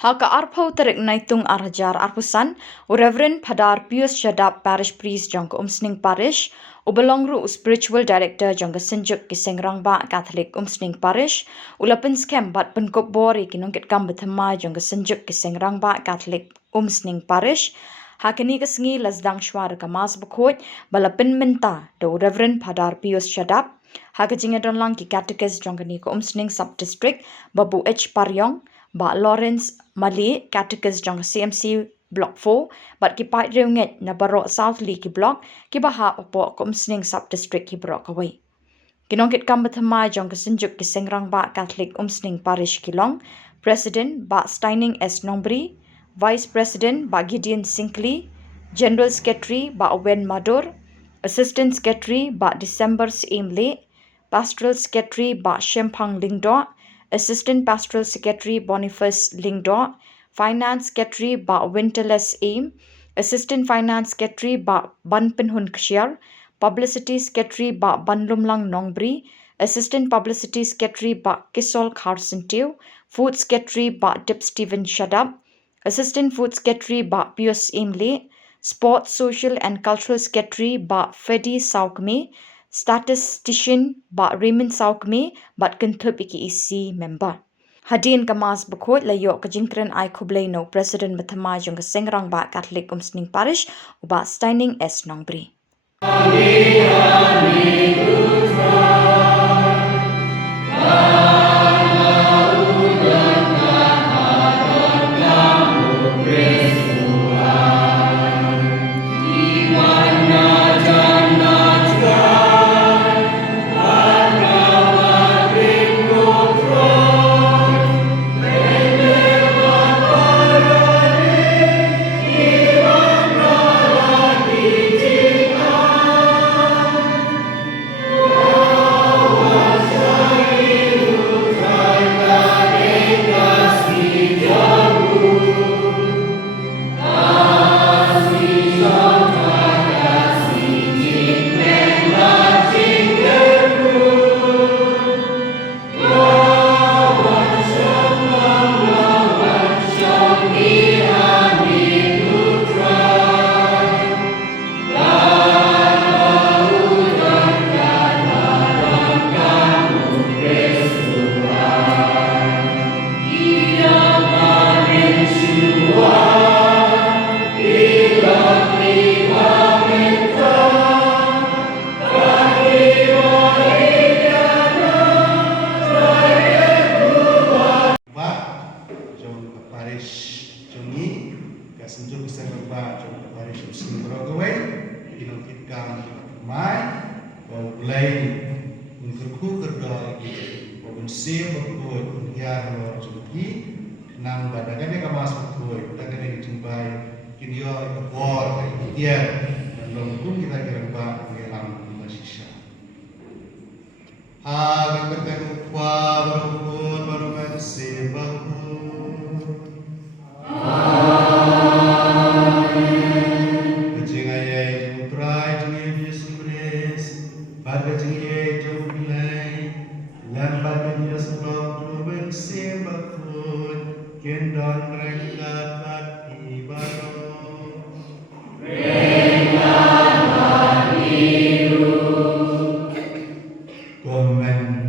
Haka arpau terik naitung arhajar arpusan, Reverend Padar Pius Shadap Parish Priest jangka umsning parish, ubelongru spiritual director jangka senjuk kisengrang ba Catholic umsning parish, ulapin scam bat penkop bori kinungkit kambetama jangka senjuk kisengrang ba Catholic umsning parish, hakini kesengi lasdang shwar kamas bukhoit balapin minta do Reverend Padar Pius Shadap, haka jingadon lang ki catechist jangka ni ko umsning sub-district, Babu H. Paryong, ba Lawrence Mali catechist jang CMC Block 4 bat ki pai reunget na barok South Lee ki block ki baha opo kumsning sub district ki brok away. Kinongkit kambatama jang kesenjuk ki sengrang ba Catholic umsning parish kilong, President ba Steining S. Nombri, Vice President ba Gideon Sinkley, General Secretary ba Owen Madur, Assistant Secretary ba December Imle, Pastoral Secretary ba Shempang Lingdo, Assistant Pastoral Secretary Boniface Lingdo, Finance Secretary ba Winterless Aim, Assistant Finance Secretary ba Ban Pinhun Kshiar, Publicity Secretary ba Banlumlang Nongbri, Assistant Publicity Secretary ba Kisol Carson Tew, Food Secretary ba Dip Stephen Shadab, Assistant Food Secretary ba Pius Imle, Sports Social and Cultural Secretary ba Fedi Saukme, Statistician ba Raymond Saukme bat kentup iki isi member. Hadin kamas bekot layo kajingkren ai kublay no President Mathama jong kesengrang ba Catholic umsning parish uba Steining S. Nongbri. nang badagannya kamas bukoi kita kena dijumpai kinyo kebor dia menunggu kita kira pak ngelang masisya agar ketemu baru kasih bangun kecing ayah jumpai jengih Yesus Kristus pada jengih jumpai dengan pada Yesus Kristus Kendon mereka hati baru komen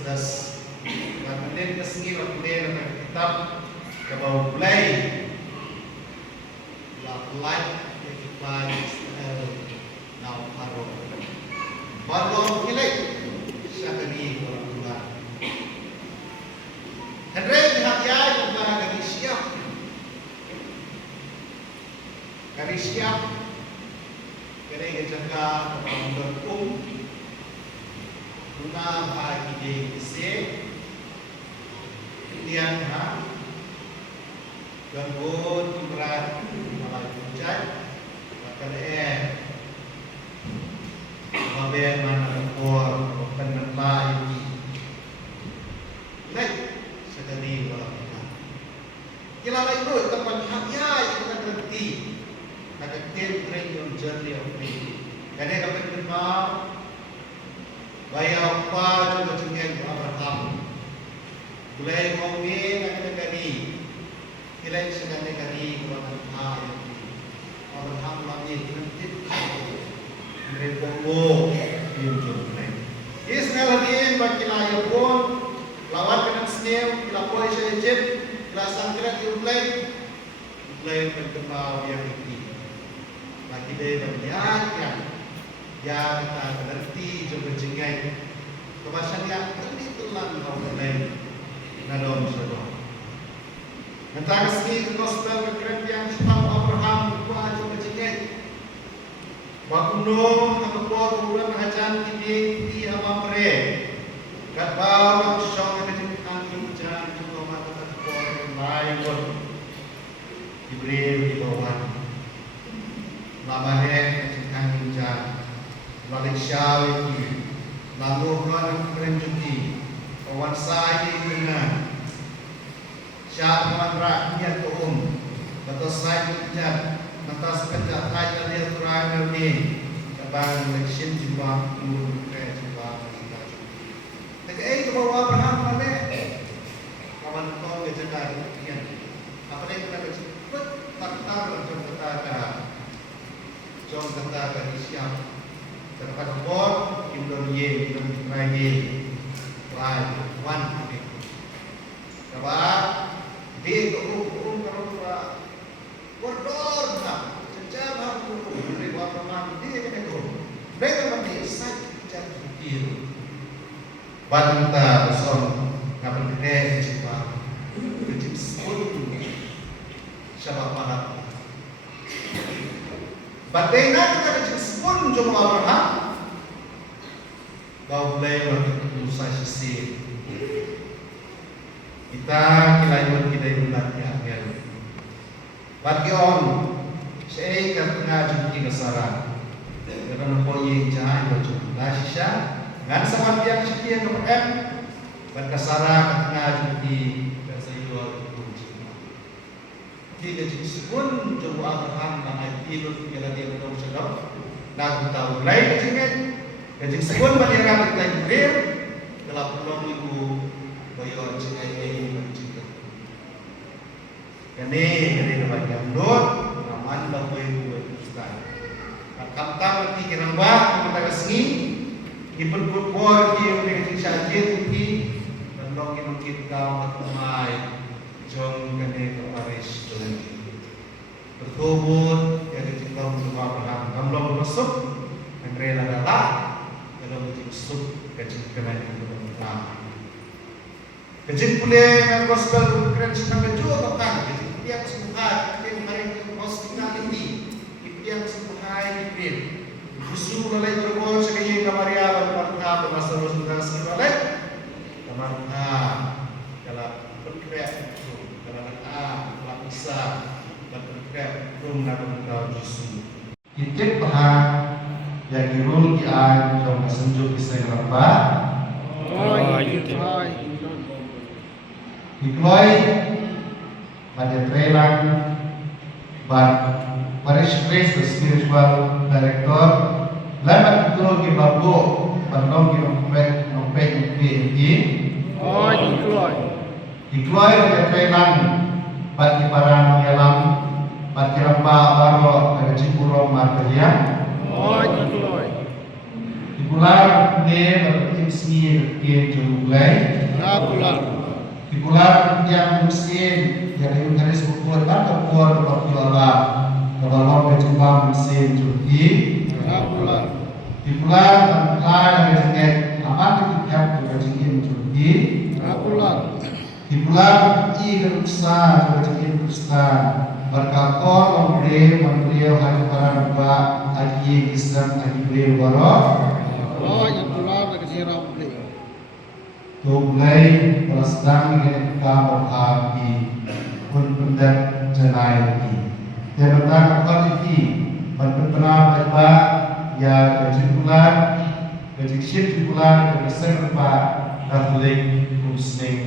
sedas kemudian kesini kemudian kitab kebau play life implies now baru kilek siapa ni orang tua Henry dihakiyai kepada kami siap kena jaga mendukung guna bagi diri kemudian gangguan berat mulai hujan bahkan maben mana lekor penembak ini baik sekali walau kita itu tempat haknya itu kan berhenti ada template yang journey of faith karena kapag kenal bayar apa juga cengen Abraham mulai ngomongin akan kali kilai sedang negari Abraham lagi nanti mereka hidup is melodiin bagi layar pun lawan dengan senior bila boleh saya jet bila sangkiran diuplay berkembang yang ini lagi dia banyak yang kita mengerti juga jengai kebasan yang terlitulan oleh nadom saudara. Tentang segi gospel kekeren yang sebab Abraham berbuat juga jengai. Bakuno nakapot bulan hajan di amamre. Katbau syong kejengan hujan juga mata takpot lain Ibrahim di bawah Lamahen kejengan hujan balik syawit lalu keluar kerenjuki kawan saya dengan syarman rakyat betul saya hujan mata sekejap aja dia terakhir ni kebang election jumlah umur jumlah kita tapi ke bawah Abraham mana kawan kau kejengan hujan apa yang kita berjumpa fakta jom kata siap terdapat bor Indonesia lagi lain one kabar di kurung koridor secara dari Abraham di itu mereka mandi saja biru banta son ngapain keren coba kecil sepuluh siapa pahat Badai nak kita kecil jom Abraham bau belajar Musa sisi kita kilaiman kita ibulatnya akhir bagi on saya katanya jumpa kesaran karena poin jangan baju nasisha ngan sama tiang sekian kemudian berkesara katanya jumpa sayur Tiga jenis pun coba Abraham dengan tilut bila dia berdoa sedap. Nak tahu lain kejeng sebut panjang kita Ibrahim dalam pulau minggu bayar cengai ini berjika. Kene kebanyakan dot aman dah boleh Ustaz. Kamtam nanti kiramba kita kesini diperbuat bor dia dengan syajid ini dan dong kita matumai. Jom kene keparis bertubur jadi tinggal untuk Abraham kamlong masuk dan rela data dalam masuk kecil kena itu kecil pule gospel keren senang kejual kan kecil yang sembuhan yang hari ini hospitality yang sembuhan ini usul lalai berbol sekali kamaria berpartner bermasalah sudah sekali kamaria kalau berkreasi bisa berdekat rum nak berkau Yesus. Kita paham yang dirul kian jom kesenjuk kisah berapa? Dikloi pada trailer bar Parish Grace Spiritual Director lamat itu di babu bandong di nompek ini. Dikloi pada trailer bagi para penyelam, bagi rempah baru dari Cipuro Marteria. Tikular ne berarti sini ke jumlah. Tikular yang mesin yang itu garis bukuan atau bukuan berpilala. Kalau berjumpa mesin jadi. Tikular dan klar dari segi apa tiap berjumpa jadi. Tikular i keruksa berjumpa keruksa. Berkakor omre menteri hari para ba haji Islam haji beliau barok. Tublai perasaan kita berhati pun pendat jenai ini. Tentang apa ini? Berperan apa ya kejutulan, kejutulan keserpa Katolik Muslim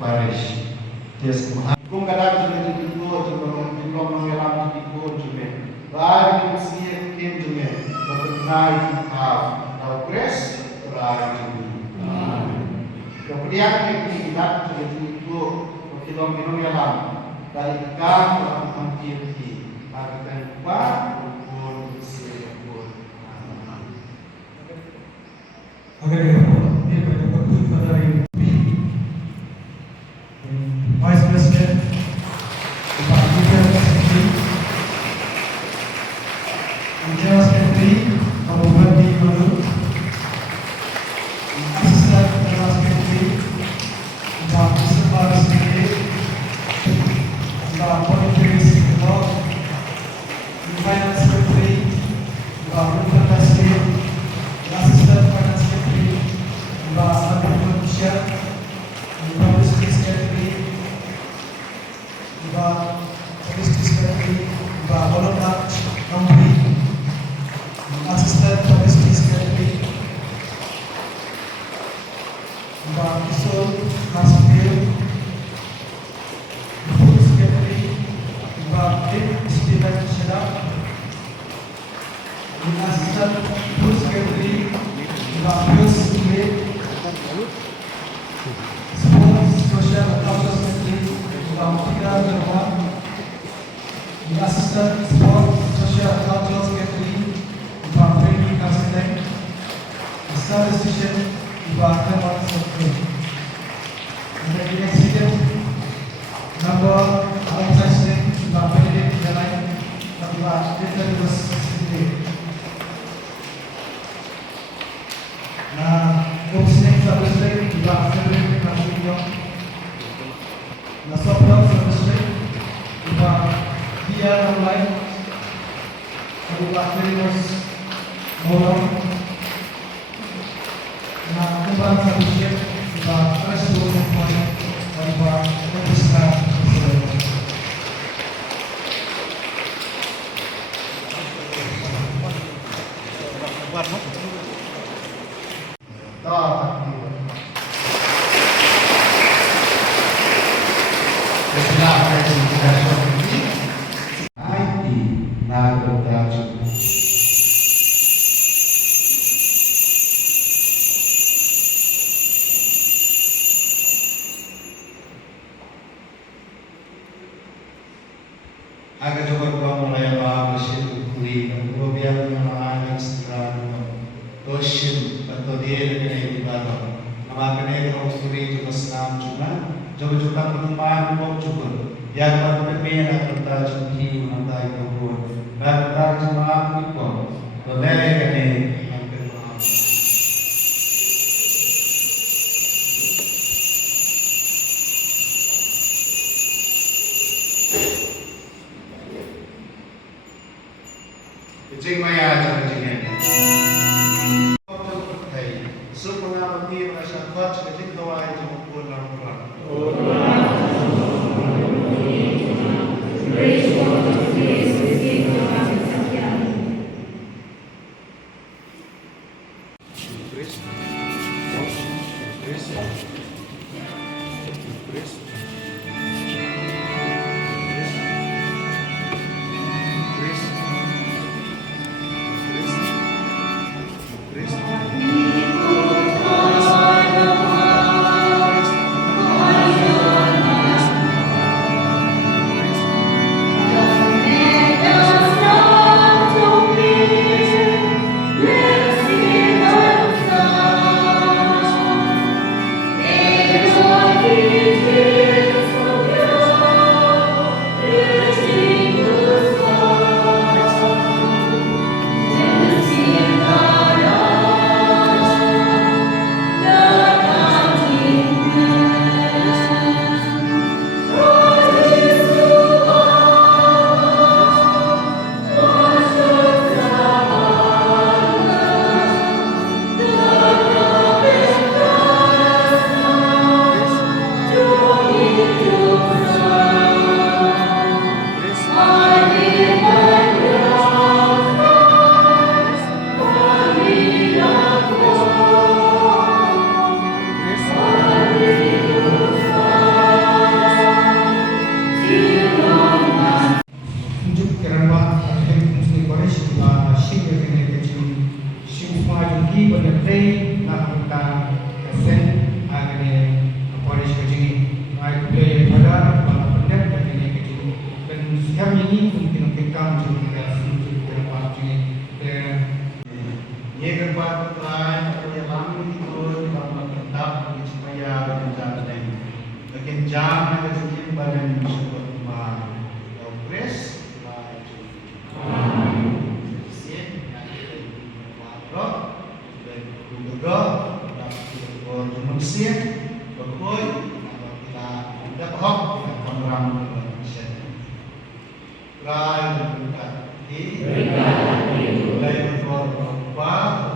Parish. Yes, kung kadang sudah ditutup, sebelum mengelam ditutup juga. Bagi muslim kim juga, berperan apa? Kongres terakhir. Kemudian kita sudah ditutup, kita mengelam dari kita melakukan kiri, kita lupa pun muslim pun. Agar dia berkata pada hari Vice President, Pak General Secretary, General Secretary, Pak Bupati Manur, Assistant General Secretary, Pak Ismail Secretary, Pak Politik Sekretari, Finance Secretary, Pak Bupati Presiden, Assistant Finance Secretary, Pak Abdul Malaysia, Pak Business Secretary, Pak Business Secretary, Pak Volunteer Company, Assistant Business Secretary, Pak Kisul Nasir, Food Secretary, Pak Steven Shedap, Assistant Food Secretary, Pak Pius Smith, Sports Social Cultural Secretary, Pak Tika Derma, Assistant Sports Social Cultural Secretary, Pak Freddy Kasendeng, Statistician, Pak Herman Secretary. The President, Number Alam President, Pak Benedict Jalai, Pak Deteribus Secretary. Komisi Sebesar Pak Frederick Nasution, Nasopram Sebesar Pak Dia Namlai, Pak Frederick Molam, Kumpulan Sebesar Pak Presiden Republik Pak Komisar Agak coba mulai bersih kuli, kemudian mengalami setelah dosen atau dia dengan di bawah. Nama kene kalau studi juga senam juga, coba penumpang kok juga. Yang berbeda kita cuci menandai kubur, dan cuma itu, boleh kene hampir maaf. Kucing maya jangan jengkel. Semua mati merasa kuat sekecil doa itu pun lakukan. Let us sing kita suci kita pasti Ye gempa terain atau yang lama itu dapat tetap supaya berjalan dan makin jam yang kecil badan sebut ma progres manusia berkoi kita tidak paham dengan kamera manusia. Rai berkat di mulai berkorban